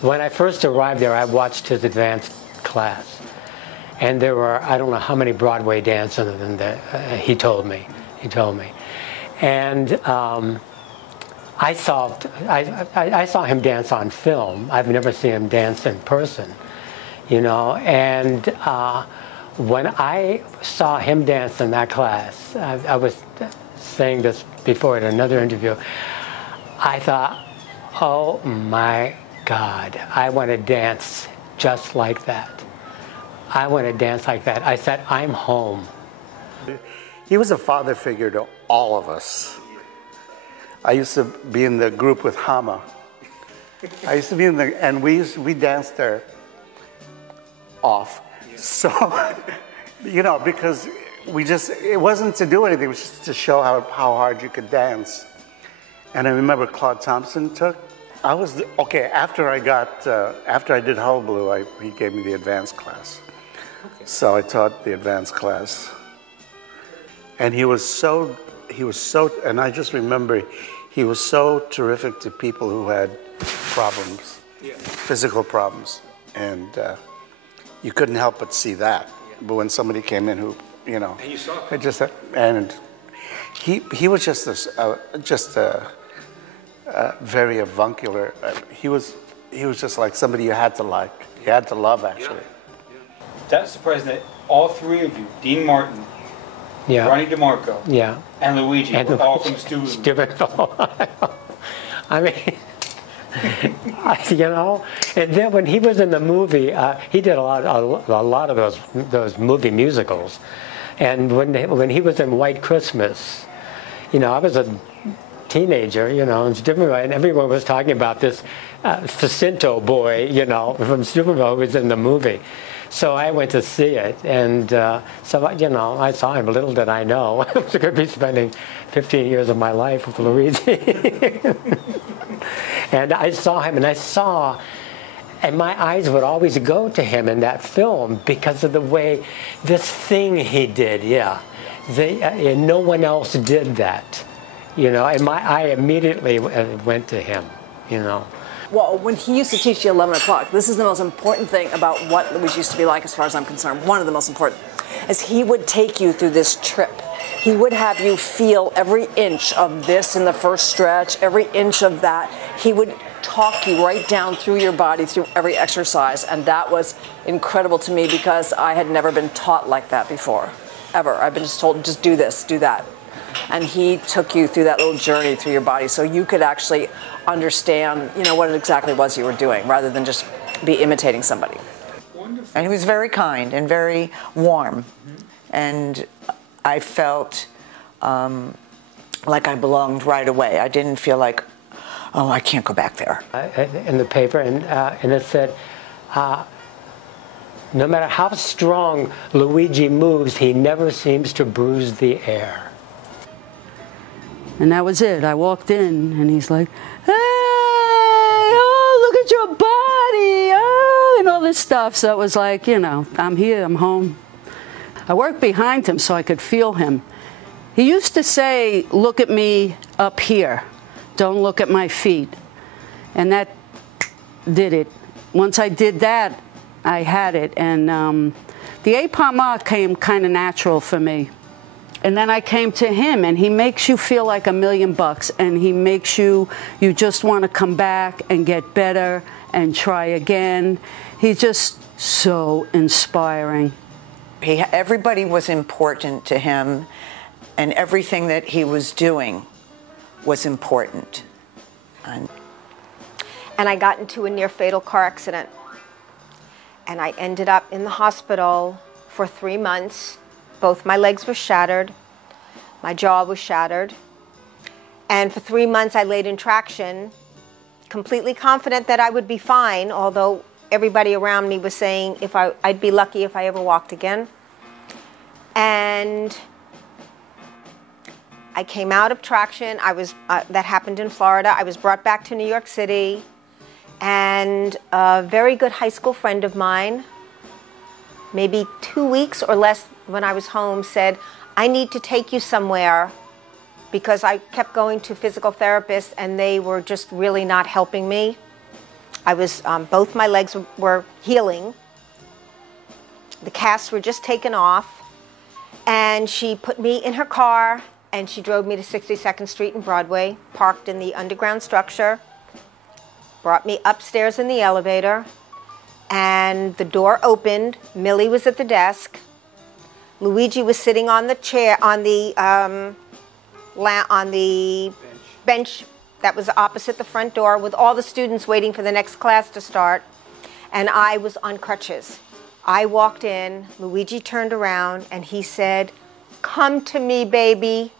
When I first arrived there, I watched his advanced class. And there were, I don't know how many Broadway dancers in there, he told me. And I saw him dance on film. I've never seen him dance in person, you know. And when I saw him dance in that class, I was saying this before in another interview, I thought, oh my God, I want to dance just like that. I want to dance like that. I said, I'm home. He was a father figure to all of us. I used to be in the group with Hama. I used to be in the, and we danced there off. So, you know, because it wasn't to do anything, it was just to show how hard you could dance. And I remember Claude Thompson after I did Hullabaloo, he gave me the advanced class. Okay. So I taught the advanced class. And he was so, and I just remember he was so terrific to people who had problems, physical problems. And you couldn't help but see that. Yeah. But when somebody came in who, you know, and you saw it. And he was just a very avuncular. He was just like somebody you had to like. You had to love, actually. Yeah. That's surprising that all three of you, Dean Martin, Ronnie DeMarco, and Luigi, were all from Steubenville. I mean, you know. And then when he was in the movie, he did a lot of those movie musicals. And when he was in White Christmas, you know, I was a teenager, you know, and everyone was talking about this Jacinto boy, you know, from Steubenville who was in the movie. So I went to see it, and so, you know, I saw him. Little did I know I was going to be spending 15 years of my life with Luigi. And I saw him, and my eyes would always go to him in that film because of the way, this thing he did, and no one else did that, you know, and I immediately went to him, you know. Well, when he used to teach you 11 o'clock, this is the most important thing about what Luigi used to be like as far as I'm concerned. One of the most important is he would take you through this trip. He would have you feel every inch of this in the first stretch, every inch of that. He would talk you right down through your body, through every exercise, and that was incredible to me because I had never been taught like that before, ever. I've been just told, just do this, do that. And he took you through that little journey through your body so you could actually understand, you know, what it exactly was you were doing rather than just be imitating somebody. Wonderful. And he was very kind and very warm. And I felt like I belonged right away. I didn't feel like, oh, I can't go back there. In the paper, and it said, no matter how strong Luigi moves, he never seems to bruise the air. And that was it. I walked in, and he's like, hey, oh, look at your body, oh, and all this stuff. So it was like, you know, I'm here, I'm home. I worked behind him so I could feel him. He used to say, look at me up here. Don't look at my feet. And that did it. Once I did that, I had it. And the a pas mal came kind of natural for me. And then I came to him, and he makes you feel like $1,000,000, and he makes you just want to come back and get better and try again. He's just so inspiring. Everybody was important to him, and everything that he was doing was important. And I got into a near-fatal car accident, and I ended up in the hospital for 3 months. Both my legs were shattered, my jaw was shattered, and for 3 months I laid in traction, completely confident that I would be fine, although everybody around me was saying I'd be lucky if I ever walked again. And I came out of traction. That happened in Florida. I was brought back to New York City, and a very good high school friend of mine, maybe 2 weeks or less when I was home, said, I need to take you somewhere, because I kept going to physical therapists and they were just really not helping me. I was, both my legs were healing. The casts were just taken off. And she put me in her car and she drove me to 62nd Street and Broadway, parked in the underground structure, brought me upstairs in the elevator, and the door opened. Millie was at the desk. Luigi was sitting on the chair, on the bench that was opposite the front door with all the students waiting for the next class to start, and I was on crutches. I walked in, Luigi turned around, and he said, "Come to me, baby."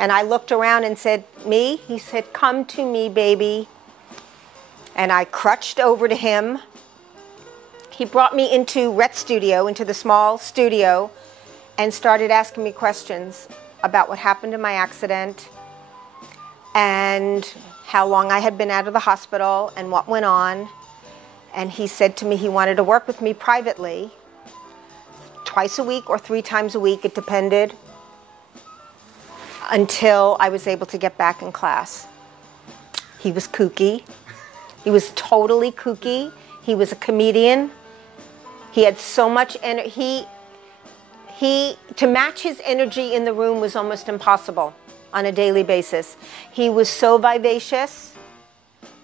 And I looked around and said, "Me?" He said, "Come to me, baby." And I crutched over to him. He brought me into Rhett's studio, into the small studio, and started asking me questions about what happened in my accident and how long I had been out of the hospital and what went on. And he said to me he wanted to work with me privately, twice a week or 3 times a week, it depended, until I was able to get back in class. He was kooky. He was totally kooky. He was a comedian. He had so much energy. To match his energy in the room was almost impossible on a daily basis. He was so vivacious,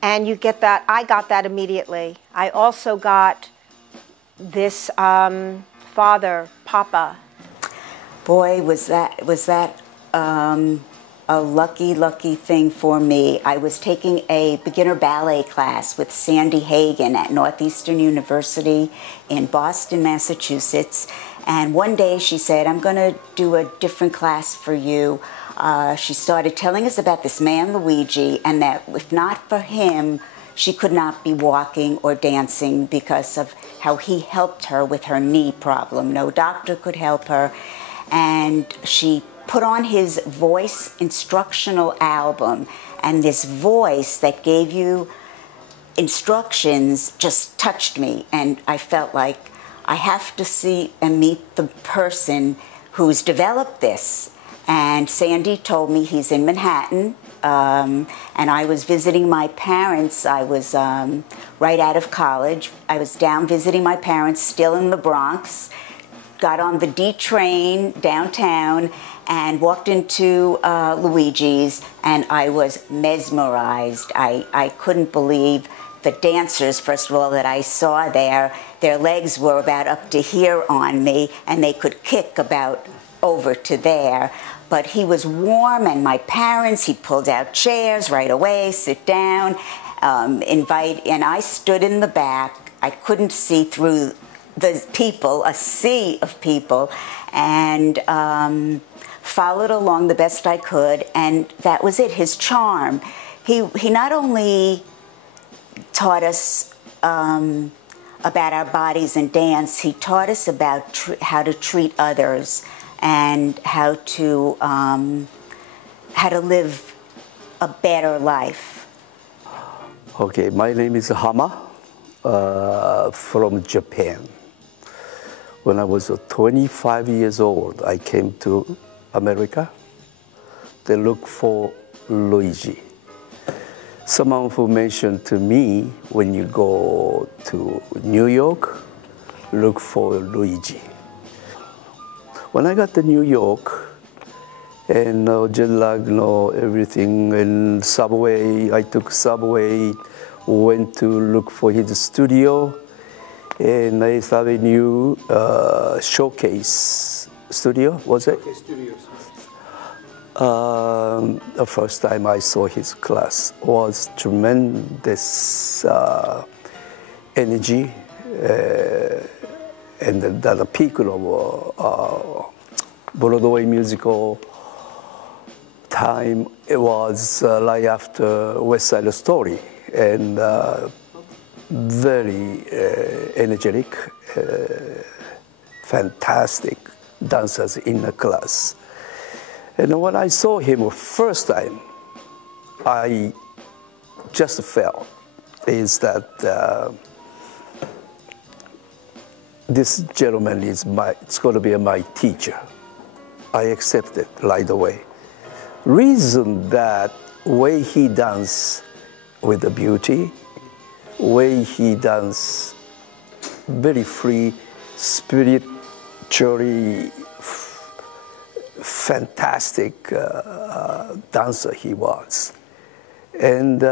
and you get that. I got that immediately. I also got this father, Papa. Boy, was that a lucky thing for me. I was taking a beginner ballet class with Sandy Hagen at Northeastern University in Boston, Massachusetts. And one day she said, "I'm going to do a different class for you." She started telling us about this man, Luigi, and that if not for him, she could not be walking or dancing because of how he helped her with her knee problem. No doctor could help her. And she put on his voice instructional album, and this voice that gave you instructions just touched me, and I felt like I have to see and meet the person who's developed this. And Sandy told me he's in Manhattan, and I was visiting my parents. I was right out of college. I was down visiting my parents, still in the Bronx, got on the D train downtown and walked into Luigi's, and I was mesmerized. I couldn't believe the dancers, first of all, that I saw there. Their legs were about up to here on me, and they could kick about over to there. But he was warm, and my parents, he pulled out chairs right away, sit down, and I stood in the back. I couldn't see through the people, a sea of people, and followed along the best I could, and that was it, his charm. He not only taught us about our bodies and dance, he taught us about how to treat others and how to live a better life. Okay, my name is Hama from Japan. When I was 25 years old, I came to America. They look for Luigi. Someone who mentioned to me, when you go to New York, look for Luigi. When I got to New York, and jet lag, everything, and subway, I took subway, went to look for his studio, and 8th Avenue Showcase Studio, was it? Showcase Studios. The first time I saw his class was tremendous energy, and the peak of Broadway musical time. It was right after West Side Story, and very energetic, fantastic dancers in the class. And when I saw him first time, I just felt is that this gentleman is it's going to be my teacher. I accepted right away. Reason that way he dances with the beauty, way he danced, very free, spiritually fantastic dancer he was. And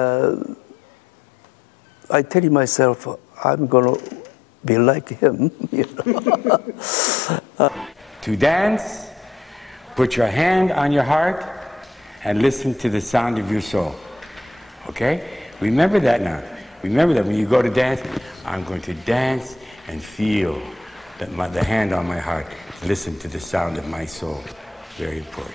I tell myself, I'm going to be like him. You know? To dance, put your hand on your heart and listen to the sound of your soul. Okay? Remember that now. Remember that when you go to dance, I'm going to dance and feel that the hand on my heart. Listen to the sound of my soul. Very important.